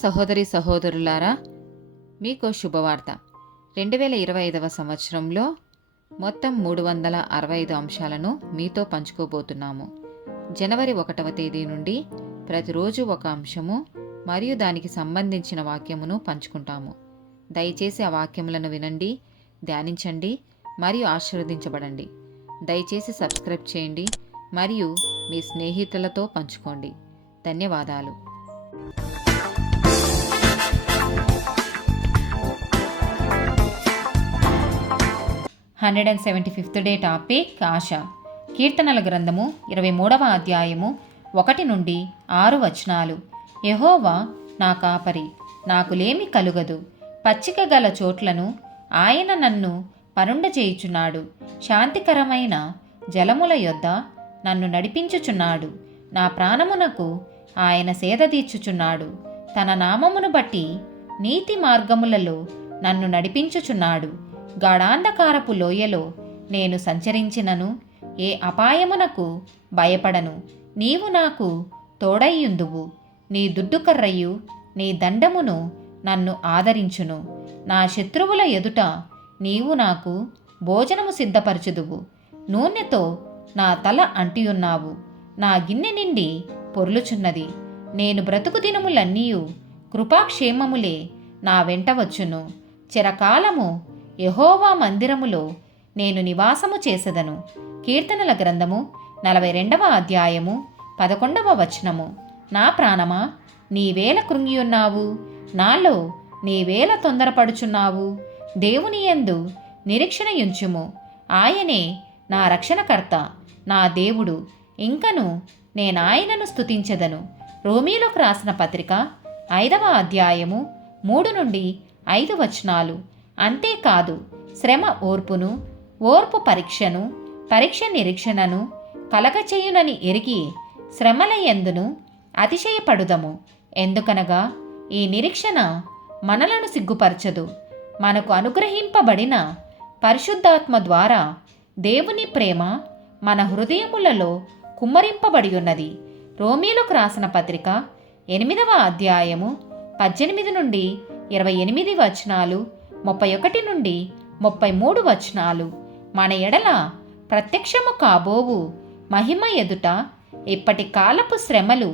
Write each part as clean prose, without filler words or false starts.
సహోదరి సహోదరులారా, మీకు శుభవార్త. 2025 సంవత్సరంలో మొత్తం 365 అంశాలను మీతో పంచుకోబోతున్నాము. జనవరి 1వ తేదీ నుండి ప్రతిరోజు ఒక అంశము మరియు దానికి సంబంధించిన వాక్యమును పంచుకుంటాము. దయచేసి ఆ వాక్యములను వినండి, ధ్యానించండి మరియు ఆశీర్వదించబడండి. దయచేసి సబ్స్క్రైబ్ చేయండి మరియు మీ స్నేహితులతో పంచుకోండి. ధన్యవాదాలు. 175th డే టాపిక్ ఆశ. కీర్తనల గ్రంథము 23వ అధ్యాయము 1 నుండి 6 వచనాలు. యెహోవా నా కాపరి, నాకు లేమి కలుగదు. పచ్చిక గల చోట్లను ఆయన నన్ను పరుండచేయుచున్నాడు. శాంతికరమైన జలముల యొద్ద నన్ను నడిపించుచున్నాడు. నా ప్రాణమునకు ఆయన సేద తీర్చుచున్నాడు. తన నామమును బట్టి నీతి మార్గములలో నన్ను నడిపించుచున్నాడు. గాఢాంధకారపు లోయలో నేను సంచరించినను ఏ అపాయమునకు భయపడను. నీవు నాకు తోడైయుందువు. నీ దుడ్డుకర్రయు నీ దండమును నన్ను ఆదరించును. నా శత్రువుల ఎదుట నీవు నాకు భోజనము సిద్ధపరచుదువు. నూనెతో నా తల అంటియున్నావు. నా గిన్నె నిండి పొర్లుచున్నది. నేను బ్రతుకు దినములన్నీయు కృపాక్షేమములే నా వెంట వచ్చును. చిరకాలము యెహోవా మందిరములో నేను నివాసము చేసెదను. కీర్తనల గ్రంథము 42వ అధ్యాయము 11వ వచనము. నా ప్రాణమా, నీవేల కృంగియున్నావు? నాలో నీవేల తొందరపడుచున్నావు? దేవుని యందు నిరీక్షణయుంచుము. ఆయనే నా రక్షణకర్త, నా దేవుడు. ఇంకను నేనాయనను స్తుతించెదను. రోమీయులకు రాసిన పత్రిక 5వ అధ్యాయము 3 నుండి 5 వచనాలు. అంతేకాదు, శ్రమ ఓర్పును, ఓర్పు పరీక్షను, పరీక్ష నిరీక్షణను కలగచేయునని ఎరిగి శ్రమల యందును అతిశయపడుదము. ఎందుకనగా ఈ నిరీక్షణ మనలను సిగ్గుపరచదు. మనకు అనుగ్రహింపబడిన పరిశుద్ధాత్మ ద్వారా దేవుని ప్రేమ మన హృదయములలో కుమ్మరింపబడి ఉన్నది. రోమీయులకు రాసిన పత్రిక 8వ అధ్యాయము 18 నుండి 28 వచనాలు, 31 నుండి 33 వచనాలు. మన ఎడల ప్రత్యక్షము కాబోవు మహిమ ఎదుట ఇప్పటి కాలపు శ్రమలు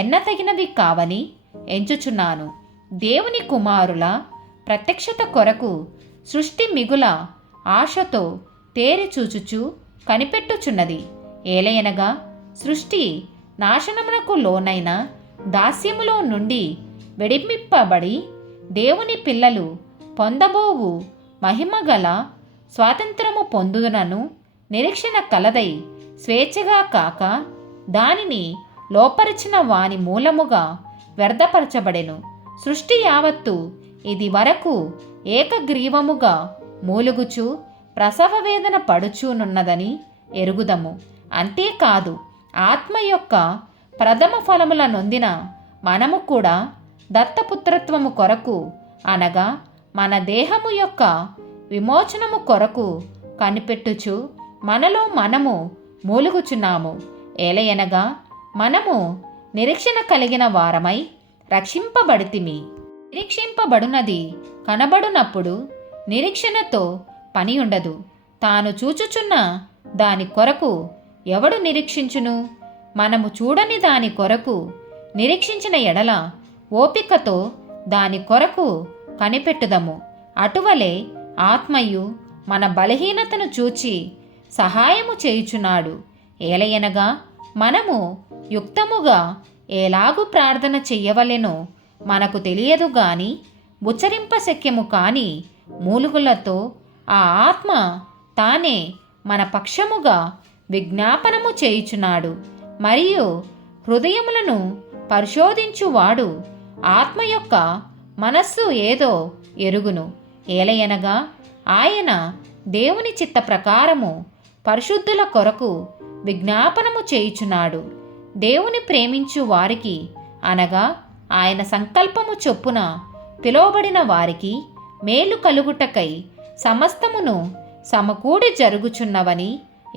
ఎన్నతగినవి కావని ఎంచుచున్నాను. దేవుని కుమారుల ప్రత్యక్షత కొరకు సృష్టి మిగుల ఆశతో తేరి చూచుచు కనిపెట్టుచున్నది. ఏలయనగా సృష్టి నాశనమునకు లోనైన దాస్యములో నుండి వెడిమిప్పబడి దేవుని పిల్లలు పొందబోవు మహిమగల స్వాతంత్రము పొందునను నిరీక్షణ కలదై స్వేచ్ఛగా కాక దానిని లోపరిచిన వాని మూలముగా వ్యర్థపరచబడెను. సృష్టి యావత్తు ఇది వరకు ఏకగ్రీవముగా మూలుగుచు ప్రసవ వేదన పడుచునున్నదని ఎరుగుదము. అంతేకాదు, ఆత్మ యొక్క ప్రథమ ఫలముల నొందిన మనము కూడా దత్తపుత్రత్వము కొరకు, అనగా మన దేహము యొక్క విమోచనము కొరకు కనిపెట్టుచు మనలో మనము మూలుగుచున్నాము. ఏలయనగా మనము నిరీక్షణ కలిగిన వారమై రక్షింపబడితిమి. నిరీక్షింపబడునది కనబడునప్పుడు నిరీక్షణతో పని ఉండదు. తాను చూచుచున్న దాని కొరకు ఎవడు నిరీక్షించును? మనము చూడని దాని కొరకు నిరీక్షించిన ఎడల ఓపికతో దాని కొరకు కనిపెట్టుదము. అటువలే ఆత్మయు మన బలహీనతను చూచి సహాయము చేయుచున్నాడు. ఏలయనగా మనము యుక్తముగా ఎలాగు ప్రార్థన చెయ్యవలెనో మనకు తెలియదు గాని ఉచ్చరింపశక్యము కాని మూలుగులతో ఆ ఆత్మ తానే మన పక్షముగా విజ్ఞాపనము చేయుచున్నాడు. మరియు హృదయములను పరిశోధించువాడు ఆత్మ యొక్క మనస్సు ఏదో ఎరుగును. ఏలయనగా ఆయన దేవుని చిత్త ప్రకారము పరిశుద్ధుల కొరకు విజ్ఞాపనము చేయుచున్నాడు. దేవుని ప్రేమించు వారికి, అనగా ఆయన సంకల్పము చొప్పున పిలువబడిన వారికి మేలు కలుగుటకై సమస్తమును సమకూడి జరుగుచున్నవని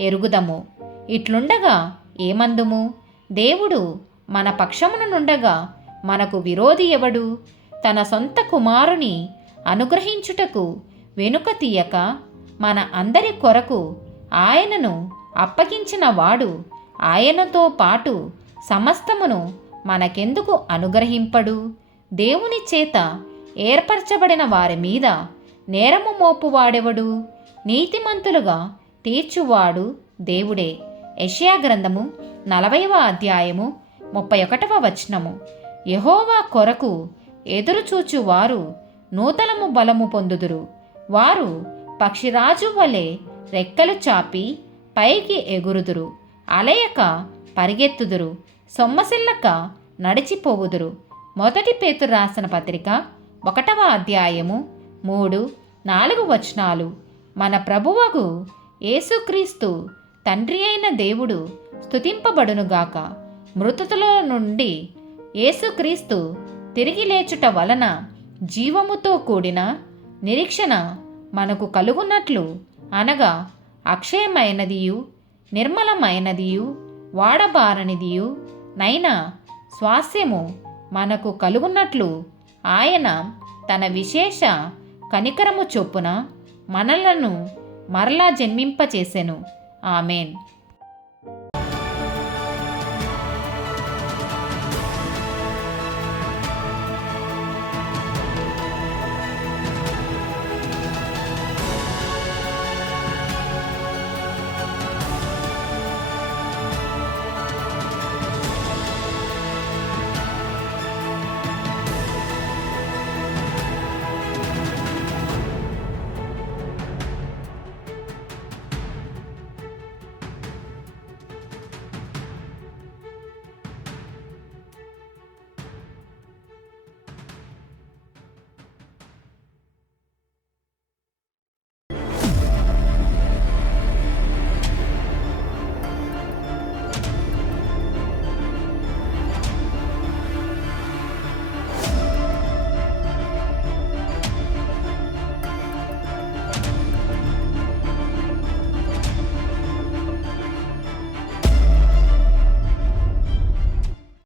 ఎరుగుదము. ఇట్లుండగా ఏమందుము? దేవుడు మన పక్షమున నుండగా మనకు విరోధి ఎవడు? తన సొంత కుమారుని అనుగ్రహించుటకు వెనుక తీయక మన అందరి కొరకు ఆయనను అప్పగించిన వాడు ఆయనతో పాటు సమస్తమును మనకెందుకు అనుగ్రహింపడు? దేవుని చేత ఏర్పరచబడిన వారి మీద నేరము మోపువాడెవడు? నీతిమంతులుగా తీర్చువాడు దేవుడే. యెషయా గ్రంథము 40వ అధ్యాయము 31వ వచనము. యెహోవా కొరకు ఎదురుచూచువారు నూతనము బలము పొందుదురు. వారు పక్షిరాజు వలె రెక్కలు చాపి పైకి ఎగురుదురు. అలయక పరిగెత్తుదురు, సొమ్మసిల్లక నడిచిపోవుదురు. మొదటి పేతురు రాసిన పత్రిక 1వ అధ్యాయము 3, 4 వచనాలు. మన ప్రభువగు యేసుక్రీస్తు తండ్రి అయిన దేవుడు స్తుతింపబడునుగాక. మృతులలో నుండి యేసుక్రీస్తు తిరిగి లేచుట వలన జీవముతో కూడిన నిరీక్షణ మనకు కలుగునట్లు, అనగా అక్షయమైనదియు నిర్మలమైనదియు వాడబారనిదియు నైనా స్వాస్యము మనకు కలుగునట్లు ఆయన తన విశేష కనికరము చొప్పున మనలను మరలా జన్మింపచేసెను. ఆమెన్.